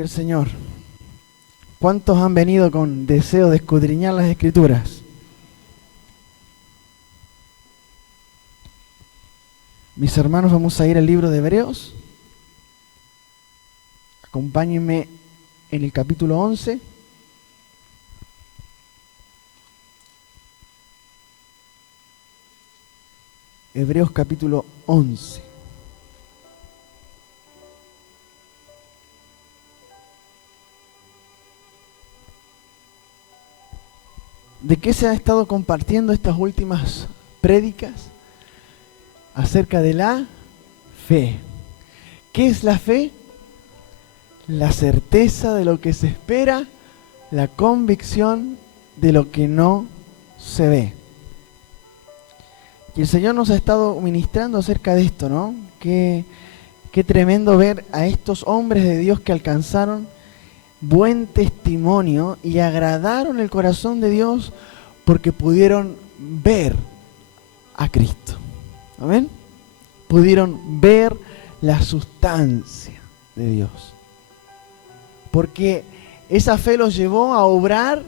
Gloria al Señor. ¿Cuántos han venido con deseo de escudriñar las Escrituras? Mis hermanos, vamos a ir al libro de Hebreos. Acompáñenme en el capítulo 11. Hebreos capítulo 11. ¿De qué se ha estado compartiendo estas últimas prédicas? Acerca de la fe. ¿Qué es la fe? La certeza de lo que se espera, la convicción de lo que no se ve. Y el Señor nos ha estado ministrando acerca de esto, ¿no? Qué tremendo ver a estos hombres de Dios que alcanzaron buen testimonio y agradaron el corazón de Dios porque pudieron ver a Cristo. ¿Amén? Pudieron ver la sustancia de Dios. Porque esa fe los llevó a obrar,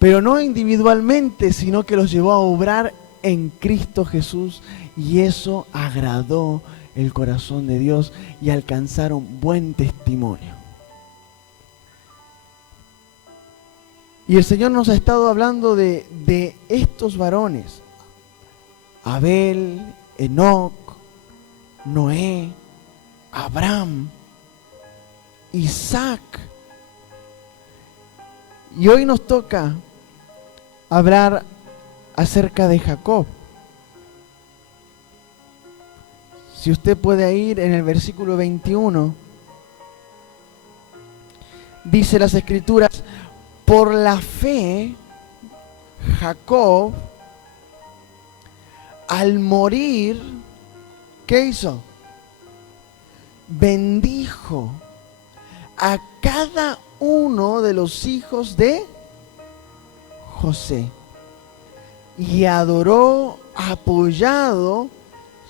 pero no individualmente, sino que los llevó a obrar en Cristo Jesús, y eso agradó el corazón de Dios y alcanzaron buen testimonio. Y el Señor nos ha estado hablando de estos varones: Abel, Enoc, Noé, Abraham, Isaac. Y hoy nos toca hablar acerca de Jacob. Si usted puede ir en el versículo 21, dice las Escrituras: por la fe, Jacob, al morir, ¿qué hizo? Bendijo a cada uno de los hijos de José y adoró apoyado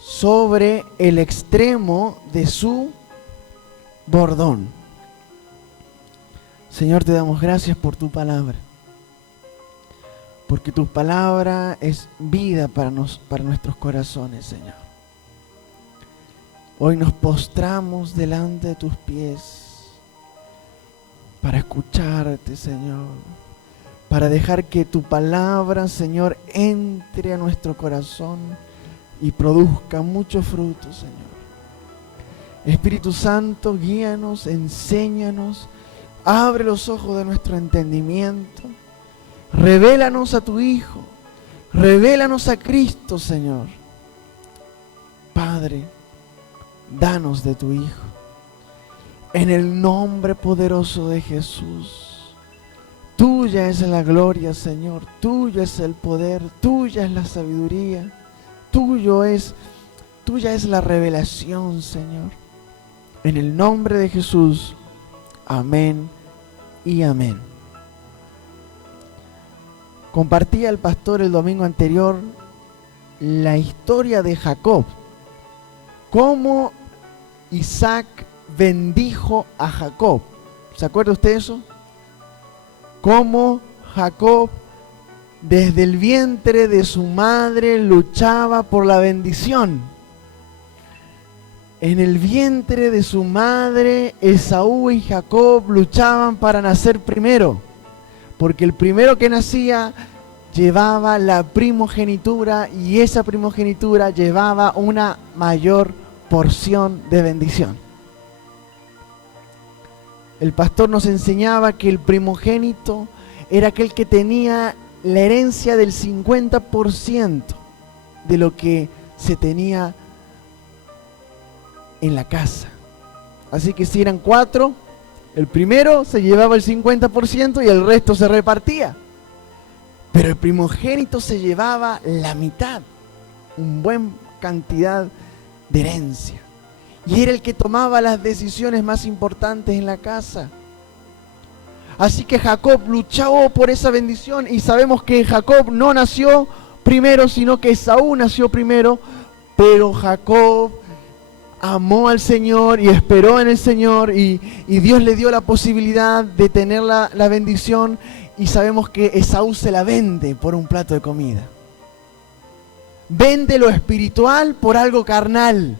sobre el extremo de su bordón. Señor, te damos gracias por tu palabra, porque tu palabra es vida para nuestros corazones, Señor. Hoy nos postramos delante de tus pies para escucharte, Señor, para dejar que tu palabra, Señor, entre a nuestro corazón y produzca mucho fruto, Señor. Espíritu Santo, guíanos, enséñanos. Abre los ojos de nuestro entendimiento. Revélanos a tu Hijo. Revélanos a Cristo, Señor. Padre, danos de tu Hijo. En el nombre poderoso de Jesús. Tuya es la gloria, Señor. Tuyo es el poder. Tuya es la sabiduría. Tuya es la revelación, Señor. En el nombre de Jesús. Amén y amén. Compartía el pastor el domingo anterior la historia de Jacob. Cómo Isaac bendijo a Jacob. ¿Se acuerda usted de eso? Cómo Jacob desde el vientre de su madre luchaba por la bendición. En el vientre de su madre, Esaú y Jacob luchaban para nacer primero, porque el primero que nacía llevaba la primogenitura y esa primogenitura llevaba una mayor porción de bendición. El pastor nos enseñaba que el primogénito era aquel que tenía la herencia del 50% de lo que se tenía en la casa. Así que si eran 4, el primero se llevaba el 50% y el resto se repartía. Pero el primogénito se llevaba la mitad, una buena cantidad de herencia. Y era el que tomaba las decisiones más importantes en la casa. Así que Jacob luchó por esa bendición, y sabemos que Jacob no nació primero, sino que Esaú nació primero, pero Jacob amó al Señor y esperó en el Señor y Dios le dio la posibilidad de tener la bendición, y sabemos que Esaú se la vende por un plato de comida. Vende lo espiritual por algo carnal.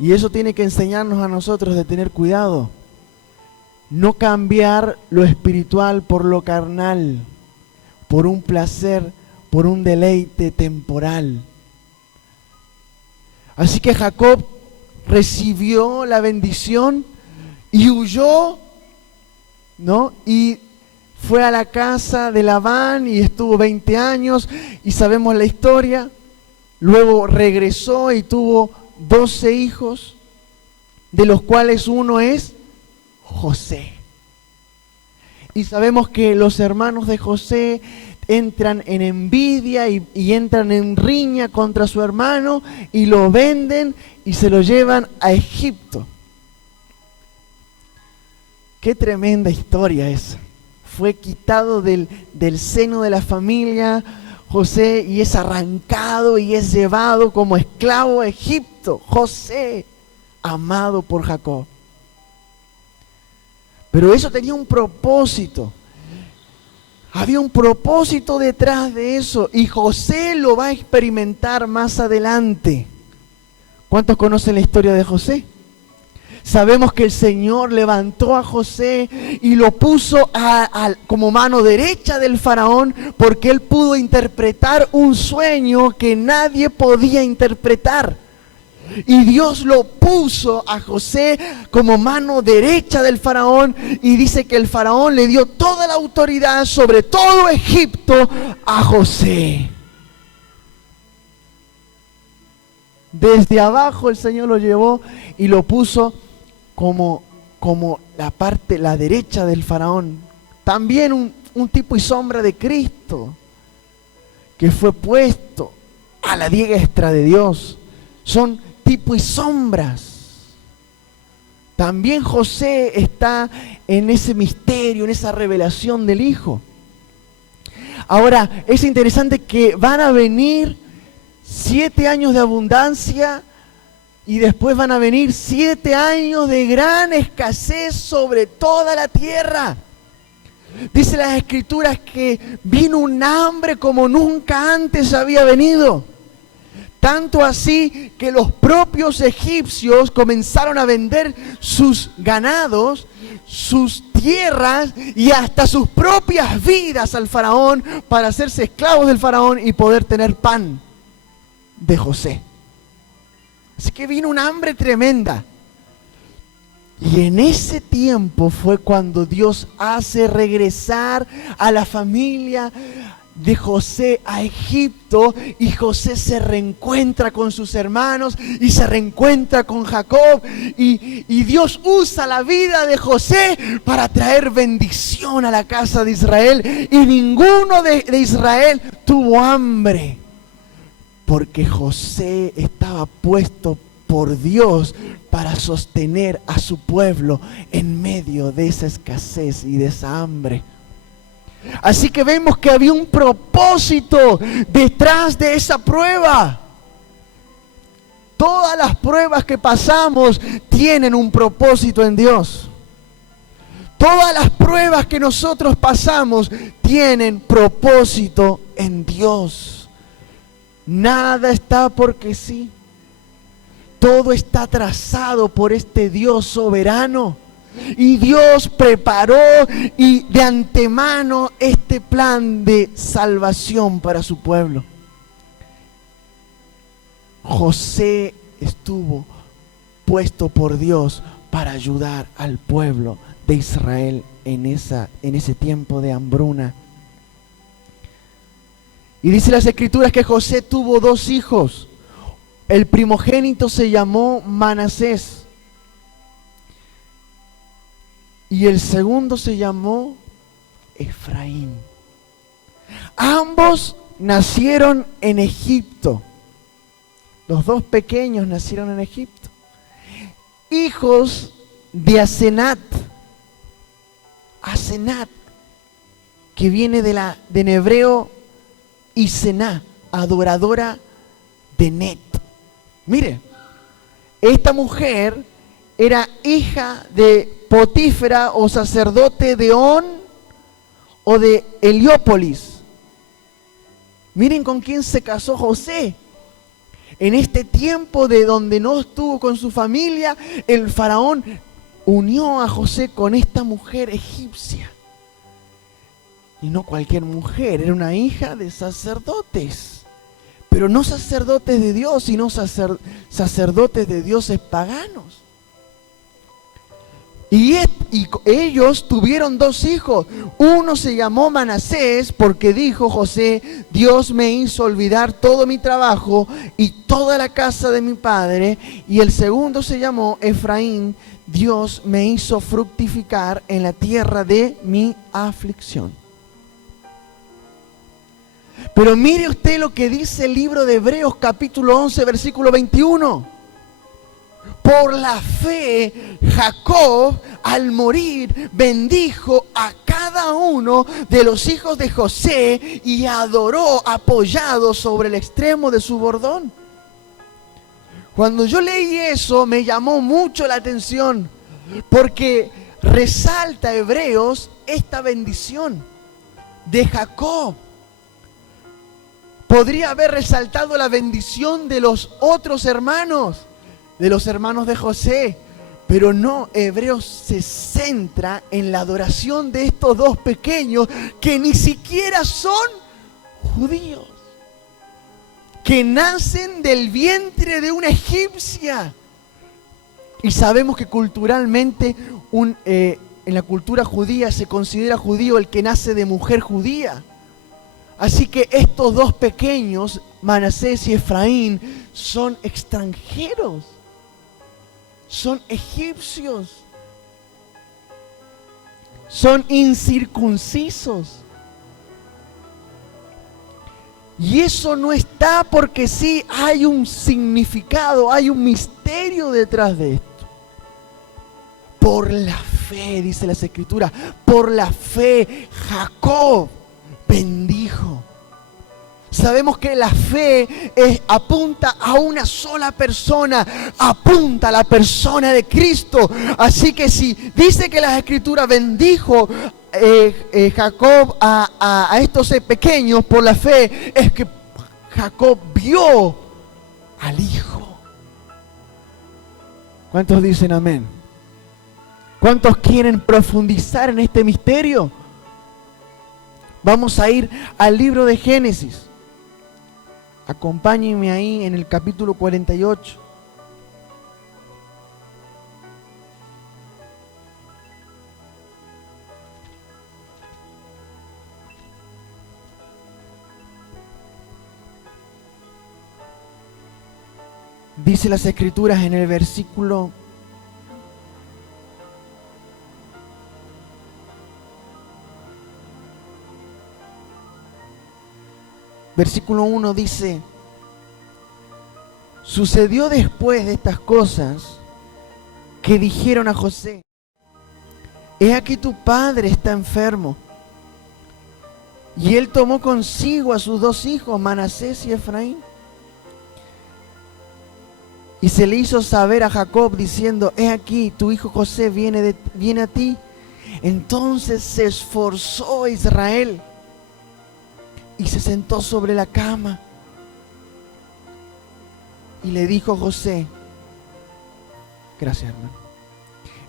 Y eso tiene que enseñarnos a nosotros de tener cuidado. No cambiar lo espiritual por lo carnal, por un placer, por un deleite temporal. Así que Jacob recibió la bendición y huyó, ¿no? Y fue a la casa de Labán y estuvo 20 años y sabemos la historia. Luego regresó y tuvo 12 hijos, de los cuales uno es José. Y sabemos que los hermanos de José entran en envidia y entran en riña contra su hermano y lo venden y se lo llevan a Egipto. Qué tremenda historia esa. Fue quitado del seno de la familia José y es arrancado y es llevado como esclavo a Egipto. José, amado por Jacob. Pero eso tenía un propósito. Había un propósito detrás de eso y José lo va a experimentar más adelante. ¿Cuántos conocen la historia de José? Sabemos que el Señor levantó a José y lo puso como mano derecha del faraón, porque él pudo interpretar un sueño que nadie podía interpretar. Y Dios lo puso a José como mano derecha del faraón, y dice que el faraón le dio toda la autoridad sobre todo Egipto a José. Desde abajo el Señor lo llevó y lo puso como la derecha del faraón. También un tipo y sombra de Cristo, que fue puesto a la diestra de Dios. Son tipo y sombras. También José está en ese misterio, en esa revelación del Hijo. Ahora, es interesante que van a venir 7 años de abundancia y después van a venir 7 años de gran escasez sobre toda la tierra. Dice las Escrituras que vino un hambre como nunca antes había venido. Tanto así que los propios egipcios comenzaron a vender sus ganados, sus tierras y hasta sus propias vidas al faraón para hacerse esclavos del faraón y poder tener pan de José. Así que vino una hambre tremenda. Y en ese tiempo fue cuando Dios hace regresar a la familia de José a Egipto, y José se reencuentra con sus hermanos y se reencuentra con Jacob, y Dios usa la vida de José para traer bendición a la casa de Israel, y ninguno de Israel tuvo hambre, porque José estaba puesto por Dios para sostener a su pueblo en medio de esa escasez y de esa hambre. Así que vemos que había un propósito detrás de esa prueba. Todas las pruebas que pasamos tienen un propósito en Dios. Todas las pruebas que nosotros pasamos tienen propósito en Dios. Nada está porque sí. Todo está trazado por este Dios soberano. Y Dios preparó y de antemano este plan de salvación para su pueblo. José estuvo puesto por Dios para ayudar al pueblo de Israel en ese tiempo de hambruna. Y dice las Escrituras que José tuvo 2 hijos. El primogénito se llamó Manasés y el segundo se llamó Efraín. Ambos nacieron en Egipto. Los 2 pequeños nacieron en Egipto. Hijos de Asenat. Asenat, que viene en hebreo Isená, adoradora de Net. Mire, Esta mujer era hija de Potífera o sacerdote de On o de Heliópolis. Miren con quién se casó José. En este tiempo de donde no estuvo con su familia, el faraón unió a José con esta mujer egipcia. Y no cualquier mujer, era una hija de sacerdotes. Pero no sacerdotes de Dios, sino sacerdotes de dioses paganos. Y ellos tuvieron 2 hijos. Uno se llamó Manasés porque dijo José: Dios me hizo olvidar todo mi trabajo y toda la casa de mi padre. Y el segundo se llamó Efraín: Dios me hizo fructificar en la tierra de mi aflicción. Pero mire usted lo que dice el libro de Hebreos capítulo 11 versículo 21. Por la fe, Jacob, al morir, bendijo a cada uno de los hijos de José y adoró apoyado sobre el extremo de su bordón. Cuando yo leí eso, me llamó mucho la atención, porque resalta Hebreos esta bendición de Jacob. Podría haber resaltado la bendición de los otros hermanos, de los hermanos de José, pero no, Hebreos se centra en la adoración de estos 2 pequeños que ni siquiera son judíos, que nacen del vientre de una egipcia. Y sabemos que culturalmente en la cultura judía se considera judío el que nace de mujer judía. Así que estos 2 pequeños, Manasés y Efraín, son extranjeros. Son egipcios, son incircuncisos. Y eso no está porque sí, hay un significado, hay un misterio detrás de esto. Por la fe, dice las Escrituras, por la fe Jacob bendijo. Sabemos que la fe apunta a una sola persona, apunta a la persona de Cristo. Así que si dice que las Escrituras bendijo Jacob a estos pequeños por la fe, es que Jacob vio al Hijo. ¿Cuántos dicen amén? ¿Cuántos quieren profundizar en este misterio? Vamos a ir al libro de Génesis. Acompáñenme ahí en el capítulo 48. Dice las Escrituras en el versículo 1 dice: sucedió después de estas cosas que dijeron a José: he aquí tu padre está enfermo. Y él tomó consigo a sus 2 hijos, Manasés y Efraín. Y se le hizo saber a Jacob diciendo: he aquí tu hijo José viene a ti. Entonces se esforzó Israel y se sentó sobre la cama. Y le dijo José: gracias, hermano.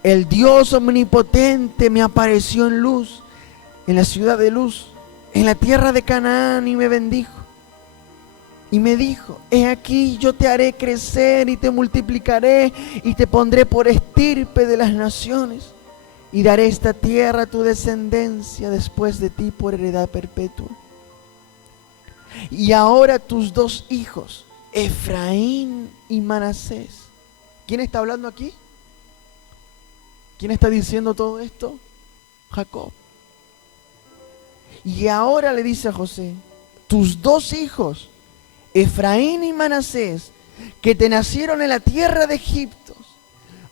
El Dios omnipotente me apareció en luz, en la ciudad de luz, en la tierra de Canaán, y me bendijo. Y me dijo: he aquí yo te haré crecer y te multiplicaré y te pondré por estirpe de las naciones. Y daré esta tierra a tu descendencia después de ti por heredad perpetua. Y ahora tus 2 hijos, Efraín y Manasés. ¿Quién está hablando aquí? ¿Quién está diciendo todo esto? Jacob. Y ahora le dice a José: tus 2 hijos, Efraín y Manasés, que te nacieron en la tierra de Egipto,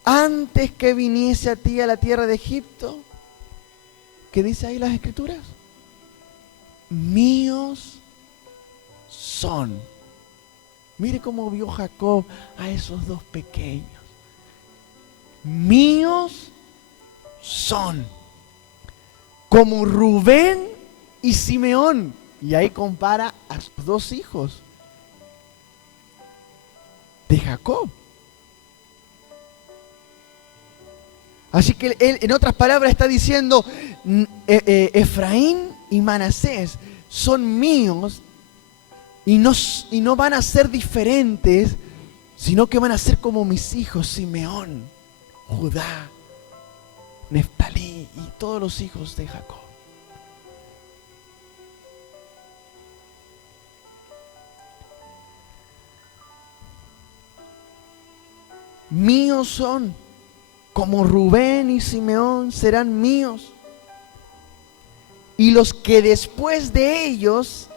antes que viniese a ti a la tierra de Egipto. ¿Qué dice ahí las Escrituras? Míos son. Mire cómo vio Jacob a esos dos pequeños. Míos son, como Rubén y Simeón. Y ahí compara a sus dos hijos de Jacob. Así que él, en otras palabras, está diciendo, Efraín y Manasés son míos y no van a ser diferentes, sino que van a ser como mis hijos, Simeón, Judá, Neftalí y todos los hijos de Jacob. Míos son, como Rubén y Simeón serán míos. Y los que después de ellos,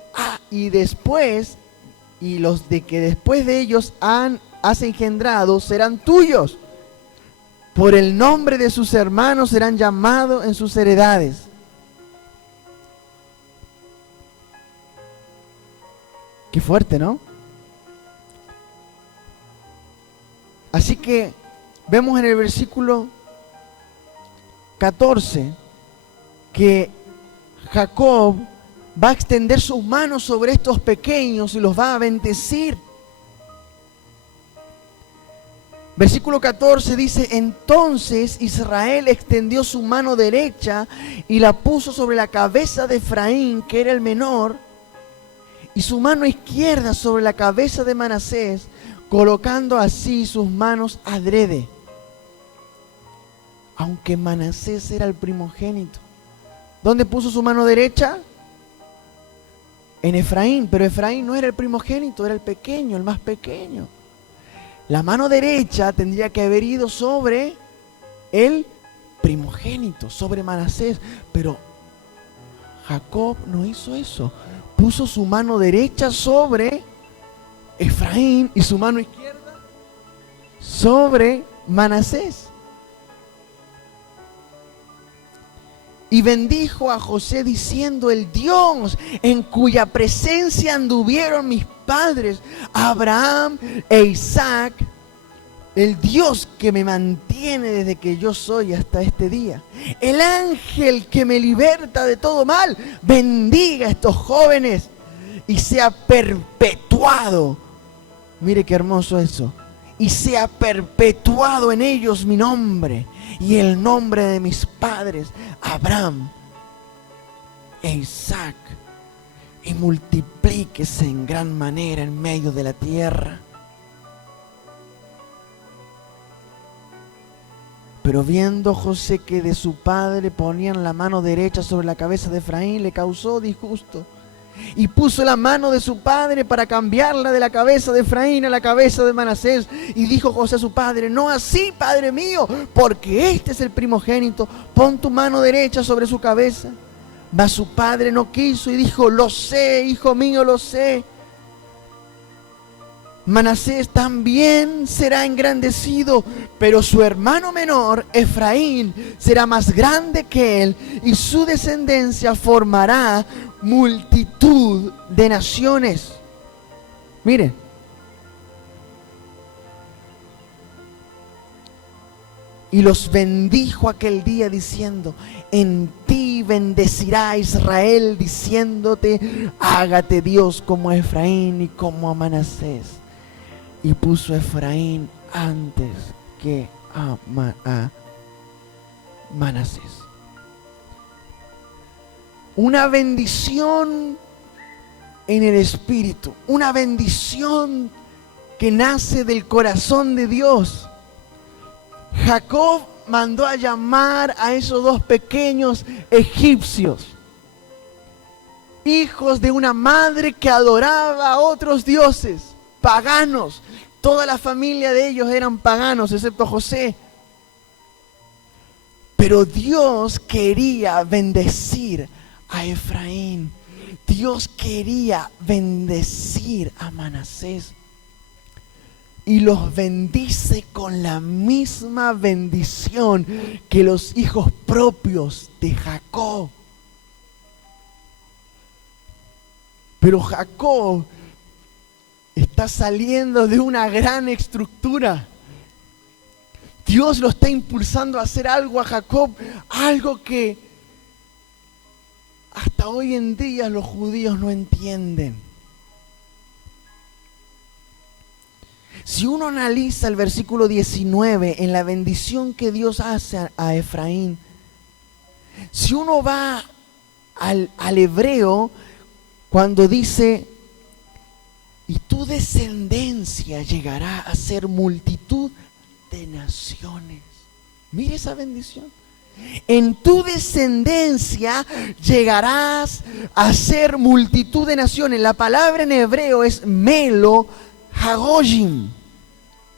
los de que después de ellos has engendrado serán tuyos. Por el nombre de sus hermanos serán llamados en sus heredades. Qué fuerte, ¿no? Así que vemos en el versículo 14 que Jacob va a extender sus manos sobre estos pequeños y los va a bendecir. Versículo 14 dice, entonces Israel extendió su mano derecha y la puso sobre la cabeza de Efraín, que era el menor, y su mano izquierda sobre la cabeza de Manasés, colocando así sus manos adrede. Aunque Manasés era el primogénito. ¿Dónde puso su mano derecha? En Efraín, pero Efraín no era el primogénito, era el pequeño, el más pequeño. La mano derecha tendría que haber ido sobre el primogénito, sobre Manasés, pero Jacob no hizo eso. Puso su mano derecha sobre Efraín y su mano izquierda sobre Manasés. Y bendijo a José diciendo, el Dios en cuya presencia anduvieron mis padres, Abraham e Isaac, el Dios que me mantiene desde que yo soy hasta este día, el ángel que me liberta de todo mal, bendiga a estos jóvenes y sea perpetuado. Mire qué hermoso eso. Y sea perpetuado en ellos mi nombre y el nombre de mis padres, Abraham e Isaac, y multiplíquese en gran manera en medio de la tierra. Pero viendo José que de su padre ponían la mano derecha sobre la cabeza de Efraín, le causó disgusto. Y puso la mano de su padre para cambiarla de la cabeza de Efraín a la cabeza de Manasés. Y dijo José a su padre, no así, padre mío, porque este es el primogénito. Pon tu mano derecha sobre su cabeza. Mas su padre no quiso y dijo, lo sé, hijo mío, lo sé. Manasés también será engrandecido, pero su hermano menor, Efraín, será más grande que él, y su descendencia formará multitud de naciones. Mire, y los bendijo aquel día diciendo, en ti bendecirá Israel, diciéndote, hágate Dios como a Efraín y como a Manasés. Y puso a Efraín antes que a Manasés. Una bendición en el Espíritu, una bendición que nace del corazón de Dios. Jacob mandó a llamar a esos dos pequeños egipcios, hijos de una madre que adoraba a otros dioses, paganos. Toda la familia de ellos eran paganos, excepto José. Pero Dios quería bendecir a Efraín. Dios quería bendecir a Manasés. Y los bendice con la misma bendición que los hijos propios de Jacob. Pero Jacob está está saliendo de una gran estructura. Dios lo está impulsando a hacer algo a Jacob, algo que hasta hoy en día los judíos no entienden. Si uno analiza el versículo 19 en la bendición que Dios hace a Efraín, si uno va al hebreo, cuando dice, y tu descendencia llegará a ser multitud de naciones. Mire esa bendición. En tu descendencia llegarás a ser multitud de naciones. La palabra en hebreo es melo hagoyim,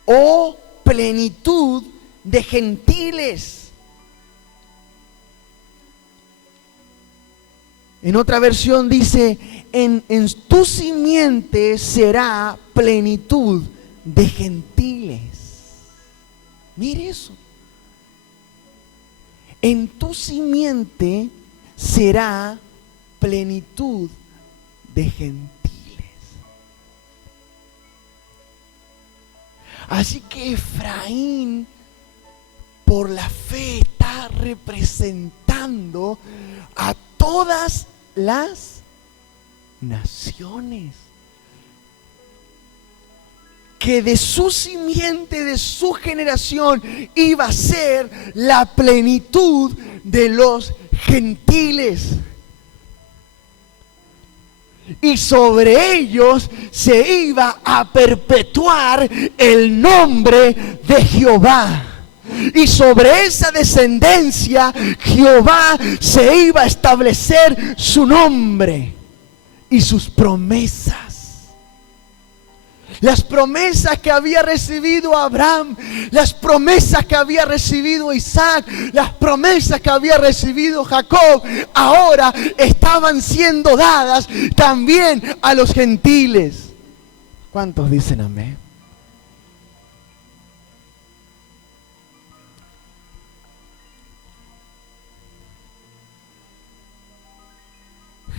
o plenitud de gentiles. En otra versión dice, en tu simiente será plenitud de gentiles. Mire eso. En tu simiente será plenitud de gentiles. Así que Efraín, por la fe, está representando a todas las naciones. Que de su simiente, de su generación, iba a ser la plenitud de los gentiles. Y sobre ellos se iba a perpetuar el nombre de Jehová. Y sobre esa descendencia Jehová se iba a establecer su nombre y sus promesas. Las promesas que había recibido Abraham, las promesas que había recibido Isaac, las promesas que había recibido Jacob, ahora estaban siendo dadas también a los gentiles. ¿Cuántos dicen amén?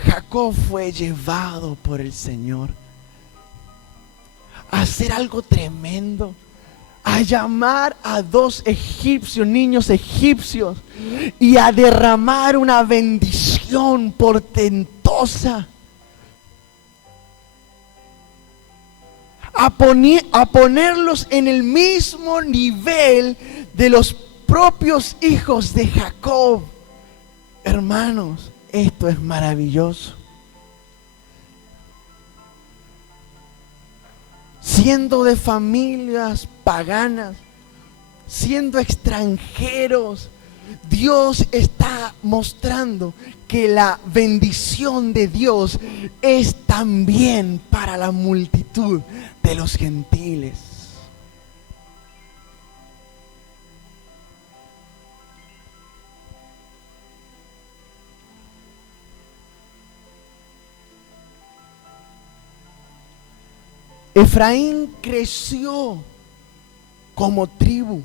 Jacob fue llevado por el Señor a hacer algo tremendo, a llamar a 2 egipcios, niños egipcios, y a derramar una bendición portentosa, a ponerlos en el mismo nivel de los propios hijos de Jacob. Hermanos, esto es maravilloso. Siendo de familias paganas, siendo extranjeros, Dios está mostrando que la bendición de Dios es también para la multitud de los gentiles. Efraín creció como tribu.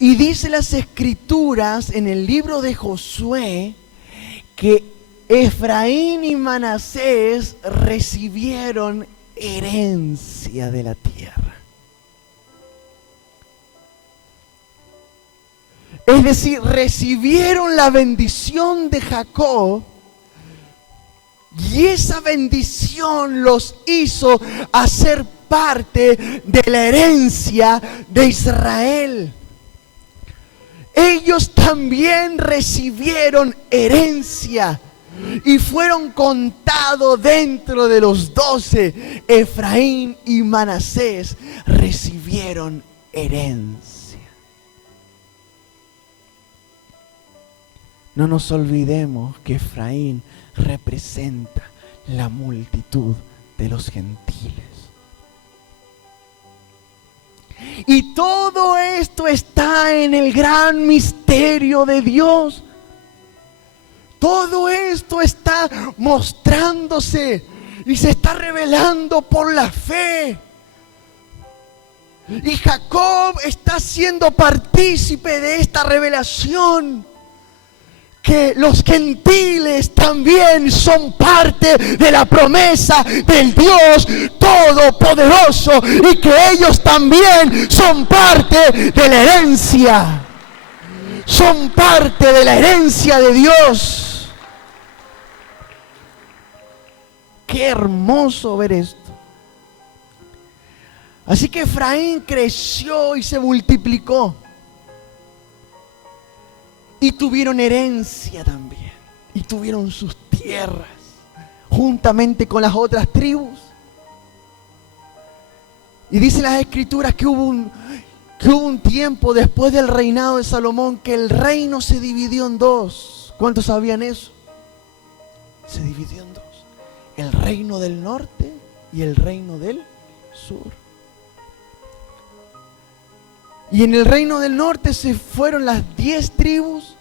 Y dice las escrituras en el libro de Josué que Efraín y Manasés recibieron herencia de la tierra. Es decir, recibieron la bendición de Jacob. Y esa bendición los hizo hacer parte de la herencia de Israel. Ellos también recibieron herencia y fueron contados dentro de los 12. Efraín y Manasés recibieron herencia. No nos olvidemos que Efraín representa la multitud de los gentiles. Y todo esto está en el gran misterio de Dios. Todo esto está mostrándose y se está revelando por la fe. Y Jacob está siendo partícipe de esta revelación. que los gentiles también son parte de la promesa del Dios Todopoderoso y que ellos también son parte de la herencia. Son parte de la herencia de Dios. Qué hermoso ver esto. Así que Efraín creció y se multiplicó. Y tuvieron herencia también. Y tuvieron sus tierras. Juntamente con las otras tribus. Y dicen las escrituras que hubo un tiempo después del reinado de Salomón que el reino se dividió en dos. ¿Cuántos sabían eso? Se dividió en dos. El reino del norte y el reino del sur. Y en el reino del norte se fueron las 10 tribus.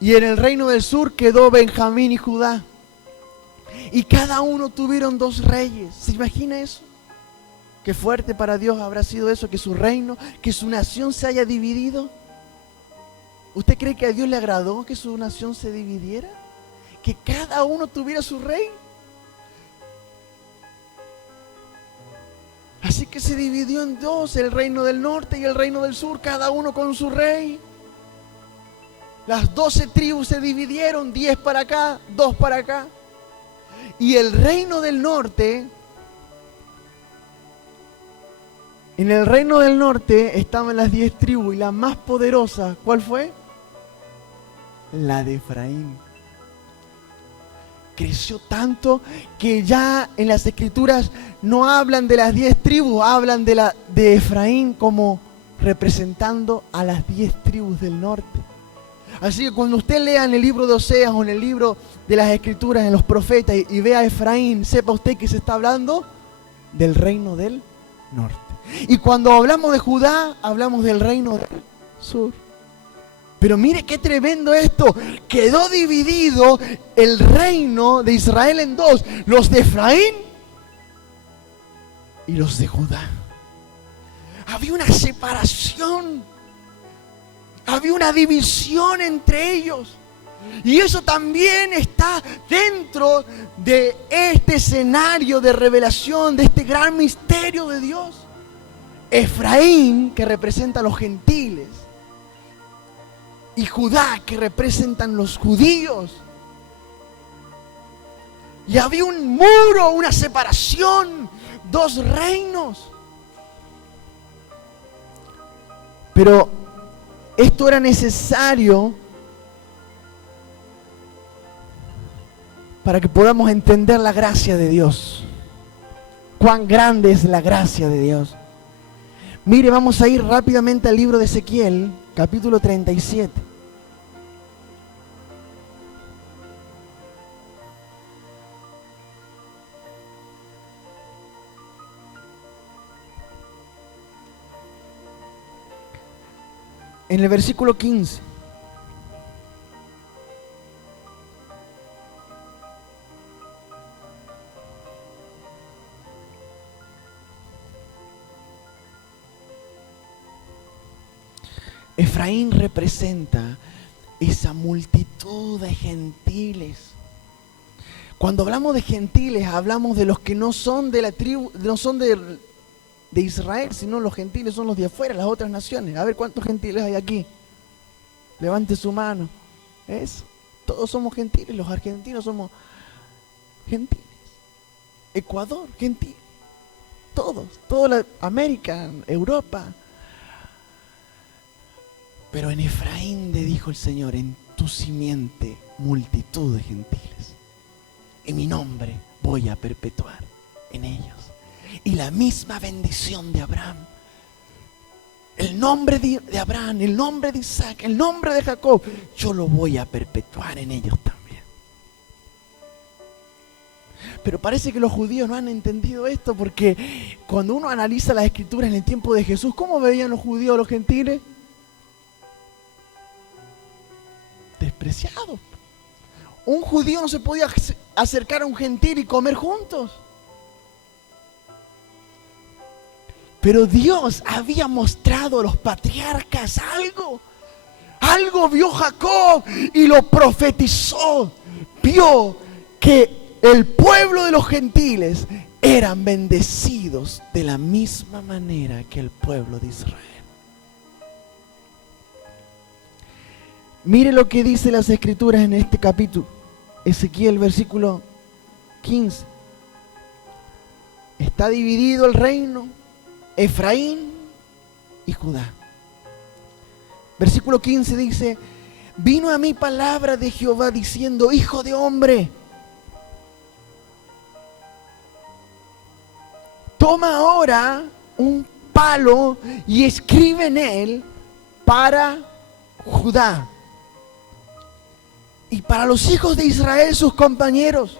Y en el reino del sur quedó Benjamín y Judá. Y cada uno tuvieron 2 reyes. ¿Se imagina eso? Qué fuerte para Dios habrá sido eso, que su reino, que su nación se haya dividido. ¿Usted cree que a Dios le agradó que su nación se dividiera? Que cada uno tuviera su rey. Así que se dividió en 2, el reino del norte y el reino del sur, cada uno con su rey. Las 12 tribus se dividieron, 10 para acá, 2 para acá. Y el reino del norte, en el reino del norte estaban las 10 tribus y la más poderosa, ¿cuál fue? La de Efraín. Creció tanto que ya en las escrituras no hablan de las 10 tribus, hablan de Efraín como representando a las 10 tribus del norte. Así que cuando usted lea en el libro de Oseas o en el libro de las escrituras, en los profetas, y vea a Efraín, sepa usted que se está hablando del reino del norte. Y cuando hablamos de Judá, hablamos del reino del sur. Pero mire qué tremendo esto. Quedó dividido el reino de Israel en 2. Los de Efraín y los de Judá. Había una separación. Había una división entre ellos. Y eso también está dentro de este escenario de revelación, de este gran misterio de Dios. Efraín, que representa a los gentiles, y Judá, que representan los judíos. Y había un muro, una separación, 2 reinos. Pero esto era necesario para que podamos entender la gracia de Dios. Cuán grande es la gracia de Dios. Mire, vamos a ir rápidamente al libro de Ezequiel, capítulo 37. En el versículo 15. Efraín representa esa multitud de gentiles. Cuando hablamos de gentiles, hablamos de los que no son de la tribu, no son de Israel, sino los gentiles son los de afuera, las otras naciones. A ver cuántos gentiles hay aquí. Levante su mano. Eso. Todos somos gentiles, los argentinos somos gentiles. Ecuador, gentil. Todos, toda la América, Europa. Pero en Efraín le dijo el Señor, en tu simiente multitud de gentiles. En mi nombre voy a perpetuar en ellos. Y la misma bendición de Abraham, el nombre de Abraham, el nombre de Isaac, el nombre de Jacob, yo lo voy a perpetuar en ellos también. Pero parece que los judíos no han entendido esto, porque cuando uno analiza las escrituras en el tiempo de Jesús, ¿cómo veían los judíos a los gentiles? Despreciados. Un judío no se podía acercar a un gentil y comer juntos. Pero Dios había mostrado a los patriarcas algo vio Jacob y lo profetizó. Vio que el pueblo de los gentiles eran bendecidos de la misma manera que el pueblo de Israel. Mire lo que dice las Escrituras en este capítulo. Ezequiel, versículo 15. Está dividido el reino, Efraín y Judá. Versículo 15 dice: vino a mí palabra de Jehová diciendo: hijo de hombre, toma ahora un palo y escribe en él para Judá y para los hijos de Israel sus compañeros.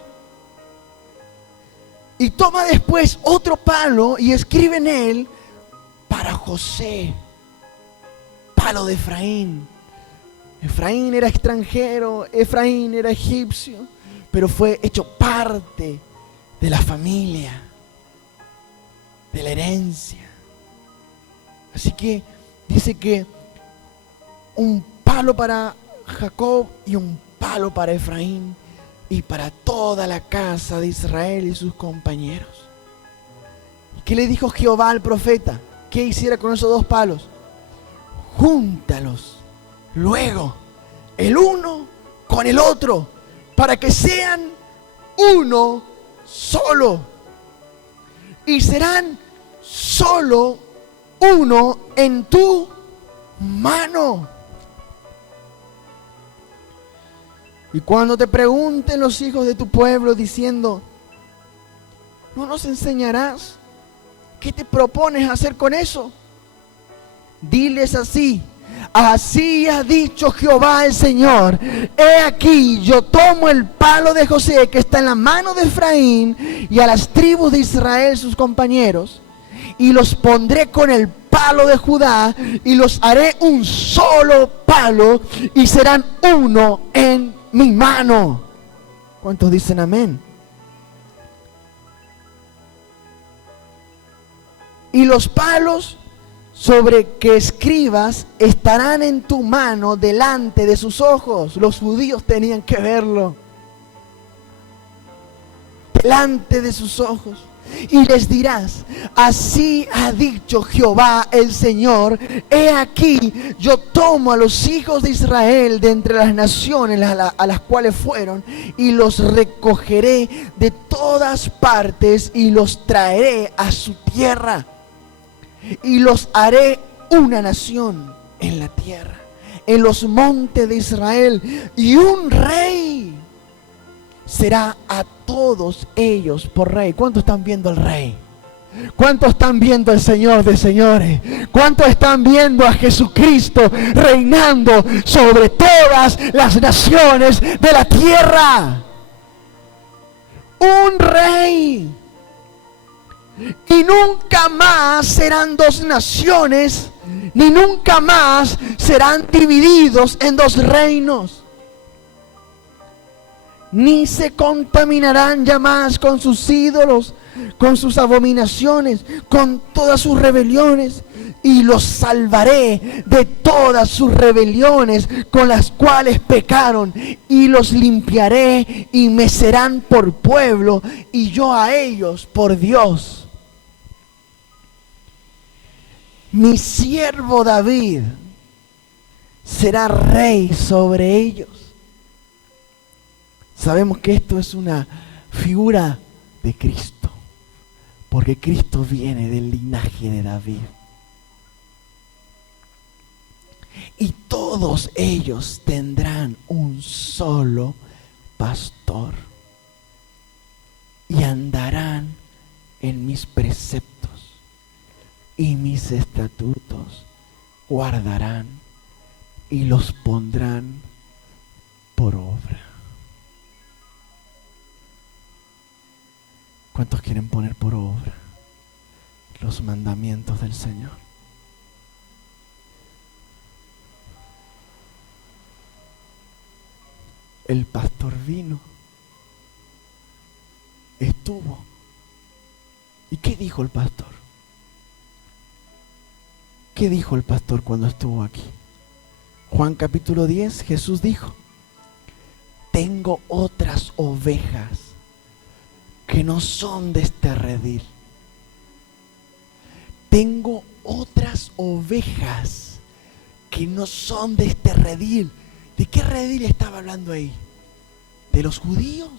Y toma después otro palo y escribe en él para José, palo de Efraín. Efraín era extranjero, Efraín era egipcio, pero fue hecho parte de la familia, de la herencia. Así que dice que un palo para Jacob y un palo para Efraín y para toda la casa de Israel y sus compañeros. ¿Qué le dijo Jehová al profeta? ¿Qué hiciera con esos dos palos? Júntalos luego, el uno con el otro, para que sean uno solo. Y serán solo uno en tu mano. Y cuando te pregunten los hijos de tu pueblo diciendo: ¿no nos enseñarás? ¿Qué te propones hacer con eso? Diles así: así ha dicho Jehová el Señor, he aquí yo tomo el palo de José que está en la mano de Efraín y a las tribus de Israel sus compañeros, y los pondré con el palo de Judá y los haré un solo palo y serán uno en mi mano. ¿Cuántos dicen amén? Y los palos sobre que escribas estarán en tu mano delante de sus ojos. Los judíos tenían que verlo. Delante de sus ojos. Y les dirás: así ha dicho Jehová el Señor, he aquí yo tomo a los hijos de Israel de entre las naciones a las cuales fueron, y los recogeré de todas partes y los traeré a su tierra, y los haré una nación en la tierra, en los montes de Israel, y un rey será a todos ellos por rey. ¿Cuántos están viendo al rey? ¿Cuántos están viendo al Señor de señores? ¿Cuántos están viendo a Jesucristo reinando sobre todas las naciones de la tierra? Un rey. Y nunca más serán dos naciones, ni nunca más serán divididos en dos reinos. Ni se contaminarán ya más con sus ídolos, con sus abominaciones, con todas sus rebeliones. Y los salvaré de todas sus rebeliones con las cuales pecaron. Y los limpiaré y me serán por pueblo, y yo a ellos por Dios. Mi siervo David será rey sobre ellos. Sabemos que esto es una figura de Cristo, porque Cristo viene del linaje de David. Y todos ellos tendrán un solo pastor y andarán en mis preceptos y mis estatutos guardarán y los pondrán por obra. ¿Cuántos quieren poner por obra los mandamientos del Señor? El pastor vino, estuvo. ¿Y qué dijo el pastor? ¿Qué dijo el pastor cuando estuvo aquí? Juan capítulo 10, Jesús dijo: tengo otras ovejas que no son de este redil. Tengo otras ovejas que no son de este redil. ¿De qué redil estaba hablando ahí? ¿De los judíos?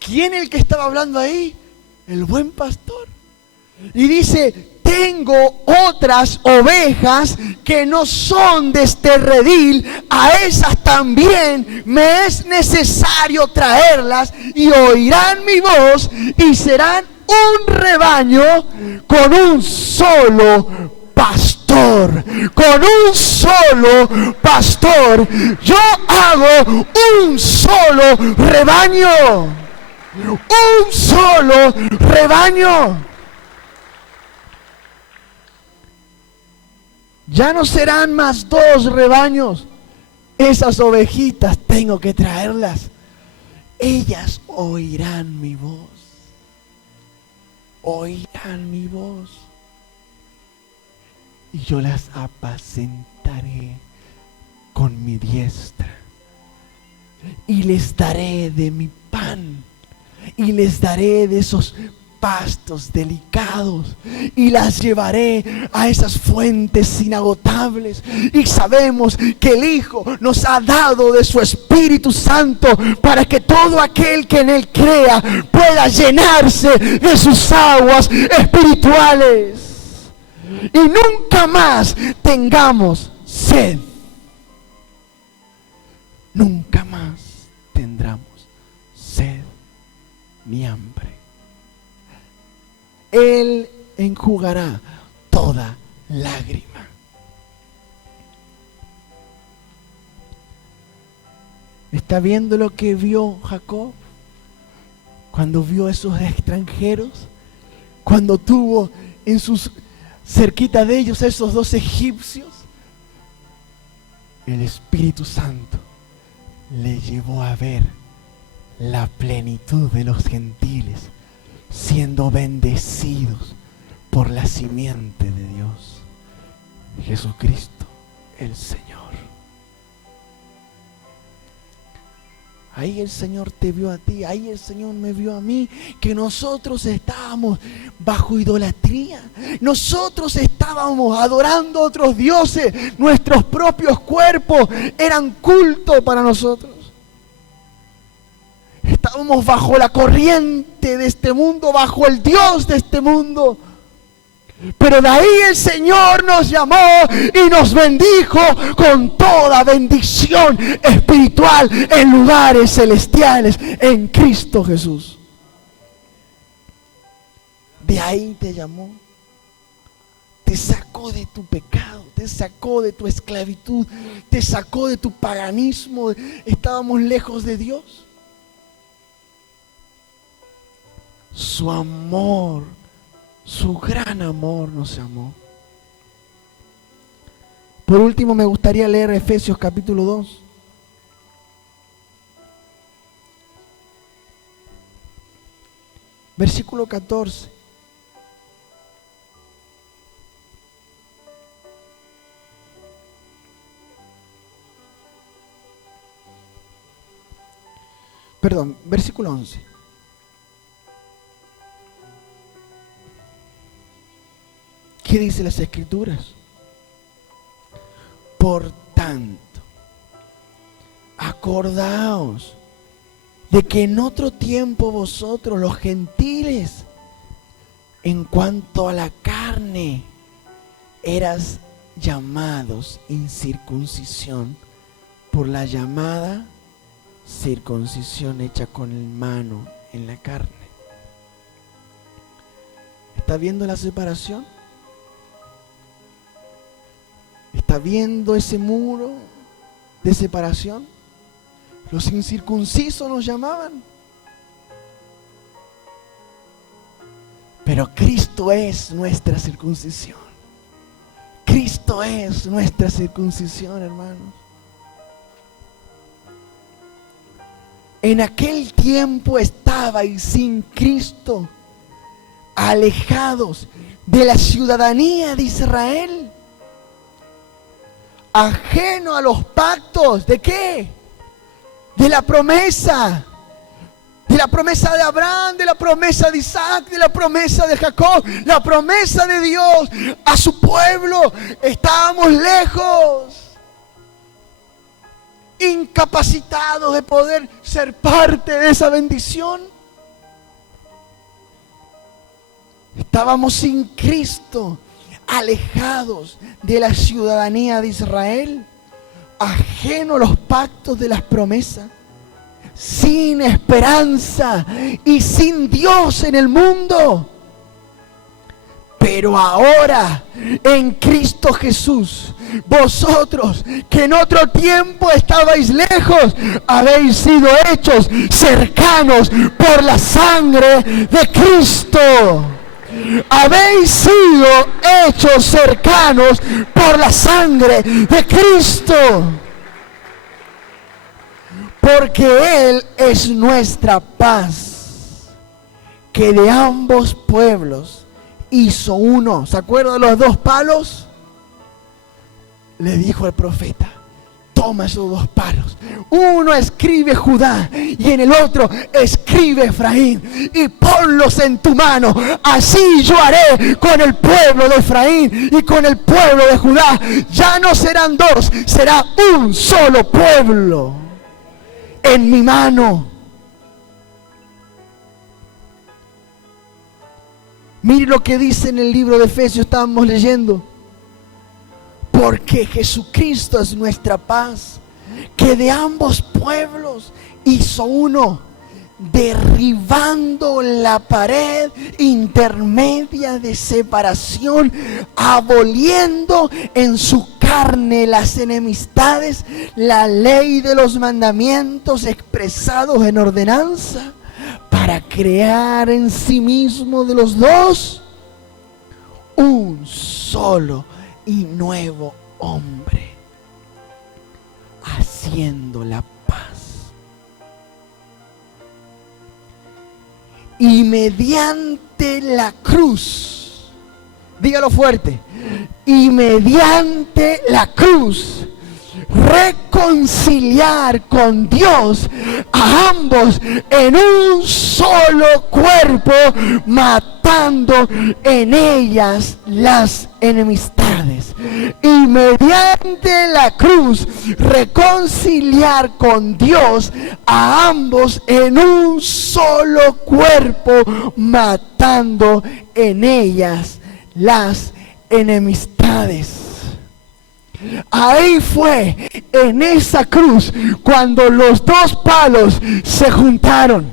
¿Quién es el que estaba hablando ahí? El buen pastor. Y dice: tengo otras ovejas que no son de este redil, a esas también me es necesario traerlas, y oirán mi voz, y serán un rebaño con un solo pastor. Con un solo pastor. Yo hago un solo rebaño. Un solo rebaño. Ya no serán más 2 rebaños. Esas ovejitas tengo que traerlas. Ellas oirán mi voz. Oirán mi voz. Y yo las apacentaré con mi diestra. Y les daré de mi pan. Y les daré de esos pastos delicados, y las llevaré a esas fuentes inagotables. Y sabemos que el Hijo nos ha dado de su Espíritu Santo para que todo aquel que en Él crea pueda llenarse de sus aguas espirituales y nunca más tengamos sed. Nunca más tendremos sed ni hambre. Él enjugará toda lágrima. ¿Está viendo lo que vio Jacob? Cuando vio a esos extranjeros, cuando tuvo en sus cerquita de ellos a esos 2 egipcios, el Espíritu Santo le llevó a ver la plenitud de los gentiles siendo bendecidos por la simiente de Dios, Jesucristo el Señor. Ahí el Señor te vio a ti, ahí el Señor me vio a mí, que nosotros estábamos bajo idolatría, nosotros estábamos adorando a otros dioses, nuestros propios cuerpos eran culto para nosotros. Estábamos bajo la corriente de este mundo, bajo el Dios de este mundo. Pero de ahí el Señor nos llamó y nos bendijo con toda bendición espiritual en lugares celestiales en Cristo Jesús. De ahí te llamó. Te sacó de tu pecado, te sacó de tu esclavitud, te sacó de tu paganismo. Estábamos lejos de Dios. Su amor, su gran amor nos amó. Por último, me gustaría leer Efesios capítulo 2. Versículo 14. Perdón, versículo 11. ¿Qué dice las Escrituras? Por tanto, acordaos de que en otro tiempo vosotros, los gentiles, en cuanto a la carne, eras llamados incircuncisión por la llamada circuncisión hecha con mano en la carne. ¿Está viendo la separación? ¿Está viendo ese muro de separación? Los incircuncisos nos llamaban. Pero Cristo es nuestra circuncisión. Cristo es nuestra circuncisión, hermanos. En aquel tiempo estabais sin Cristo, alejados de la ciudadanía de Israel, ajeno a los pactos. ¿De qué? De la promesa. De la promesa de Abraham, de la promesa de Isaac, de la promesa de Jacob, la promesa de Dios a su pueblo. Estábamos lejos, incapacitados de poder ser parte de esa bendición. Estábamos sin Cristo, alejados de la ciudadanía de Israel, ajeno a los pactos de las promesas, sin esperanza y sin Dios en el mundo. Pero ahora, en Cristo Jesús, vosotros que en otro tiempo estabais lejos, habéis sido hechos cercanos por la sangre de Cristo. Habéis sido hechos cercanos por la sangre de Cristo. Porque Él es nuestra paz, que de ambos pueblos hizo uno. ¿Se acuerdan de los dos palos? Le dijo el profeta: toma esos dos palos. Uno escribe Judá y en el otro escribe Efraín. Y ponlos en tu mano. Así yo haré con el pueblo de Efraín y con el pueblo de Judá. Ya no serán dos, será un solo pueblo en mi mano. Mire lo que dice en el libro de Efesios, estábamos leyendo. Porque Jesucristo es nuestra paz, que de ambos pueblos hizo uno, derribando la pared intermedia de separación, aboliendo en su carne las enemistades, la ley de los mandamientos expresados en ordenanza, para crear en sí mismo de los dos un solo y nuevo hombre, haciendo la paz. Y mediante la cruz, dígalo fuerte, y mediante la cruz, reconciliar con Dios a ambos en un solo cuerpo, matando en ellas las enemistades. Y mediante la cruz reconciliar con Dios a ambos en un solo cuerpo, matando en ellas las enemistades. Ahí fue, en esa cruz, cuando los dos palos se juntaron.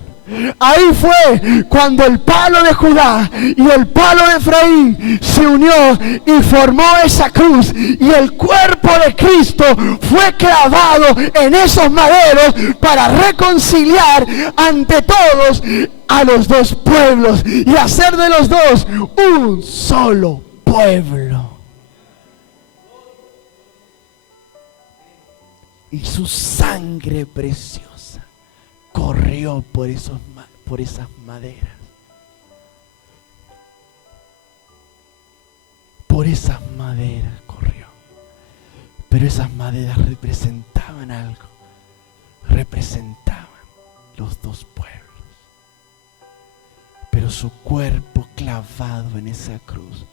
Ahí fue cuando el palo de Judá y el palo de Efraín se unió y formó esa cruz, y el cuerpo de Cristo fue clavado en esos maderos para reconciliar ante todos a los dos pueblos y hacer de los dos un solo pueblo. Y su sangre preciosa corrió por esas maderas. Por esas maderas corrió. Pero esas maderas representaban algo. Representaban los dos pueblos. Pero su cuerpo clavado en esa cruz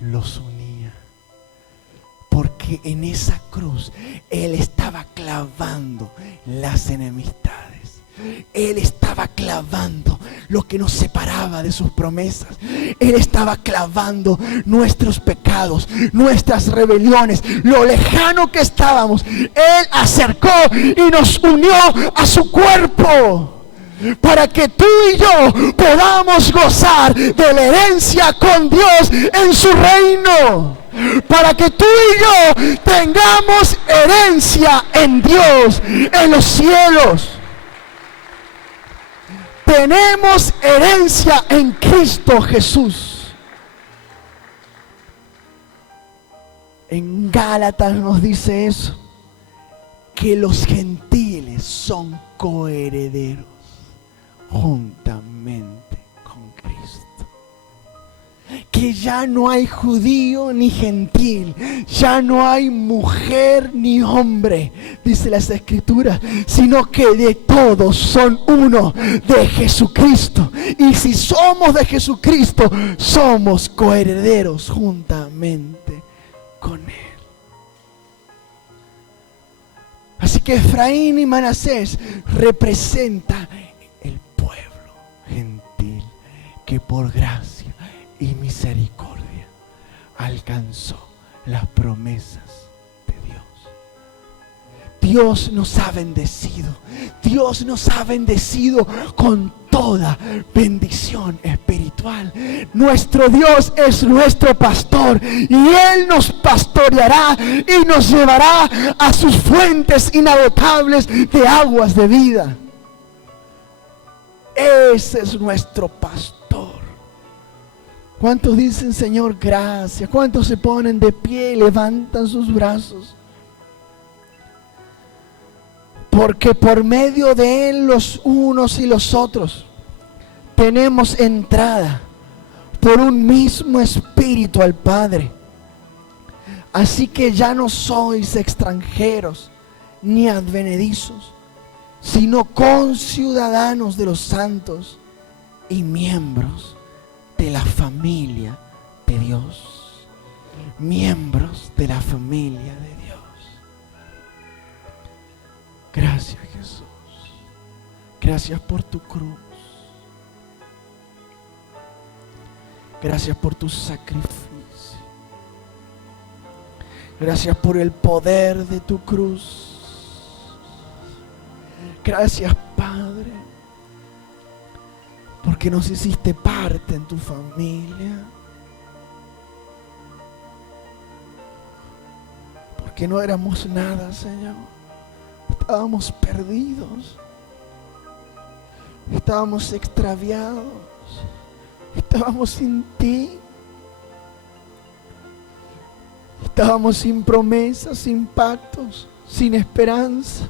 los unía. Porque en esa cruz Él estaba clavando las enemistades. Él estaba clavando lo que nos separaba de sus promesas. Él estaba clavando nuestros pecados, nuestras rebeliones, lo lejano que estábamos. Él acercó y nos unió a su cuerpo, para que tú y yo podamos gozar de la herencia con Dios en su reino. Para que tú y yo tengamos herencia en Dios, en los cielos. Tenemos herencia en Cristo Jesús. En Gálatas nos dice eso, que los gentiles son coherederos juntamente con Cristo. Que que ya no hay judío ni gentil, ya no hay mujer ni hombre, dice las Escrituras, sino que de todos son uno, de Jesucristo. Y si somos de Jesucristo, somos coherederos juntamente con Él. Así que Efraín y Manasés representan el pueblo gentil que por gracia y misericordia alcanzó las promesas de Dios. Dios nos ha bendecido. Dios nos ha bendecido con toda bendición espiritual. Nuestro Dios es nuestro pastor y Él nos pastoreará y nos llevará a sus fuentes inagotables de aguas de vida. Ese es nuestro pastor. ¿Cuántos dicen, Señor, gracias? ¿Cuántos se ponen de pie y levantan sus brazos? Porque por medio de Él los unos y los otros tenemos entrada por un mismo espíritu al Padre. Así que ya no sois extranjeros ni advenedizos, sino conciudadanos de los santos y miembros de la familia de Dios. Miembros de la familia de Dios. Gracias, Jesús. Gracias por tu cruz. Gracias por tu sacrificio. Gracias por el poder de tu cruz. Gracias, Padre, porque nos hiciste parte en tu familia. Porque no éramos nada, Señor. Estábamos perdidos. Estábamos extraviados. Estábamos sin ti. Estábamos sin promesas, sin pactos, sin esperanza.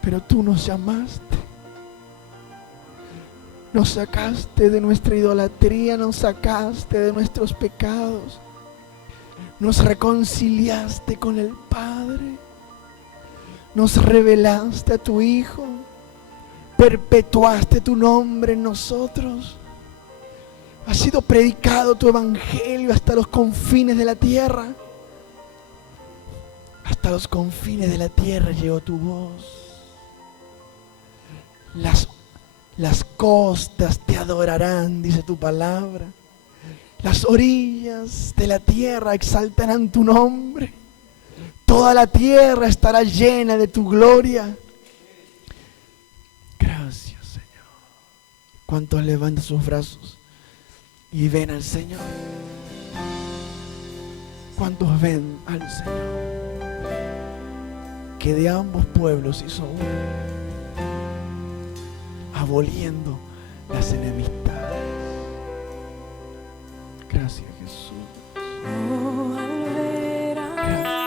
Pero tú nos llamaste. Nos sacaste de nuestra idolatría, nos sacaste de nuestros pecados. Nos reconciliaste con el Padre. Nos revelaste a tu Hijo. Perpetuaste tu nombre en nosotros. Ha sido predicado tu evangelio hasta los confines de la tierra. Hasta los confines de la tierra llegó tu voz. Las costas te adorarán, dice tu palabra. Las orillas de la tierra exaltarán tu nombre. Toda la tierra estará llena de tu gloria. Gracias, Señor. ¿Cuántos levantan sus brazos y ven al Señor? ¿Cuántos ven al Señor? Que de ambos pueblos hizo uno, aboliendo las enemistades. Gracias, Jesús. Oh, al ver a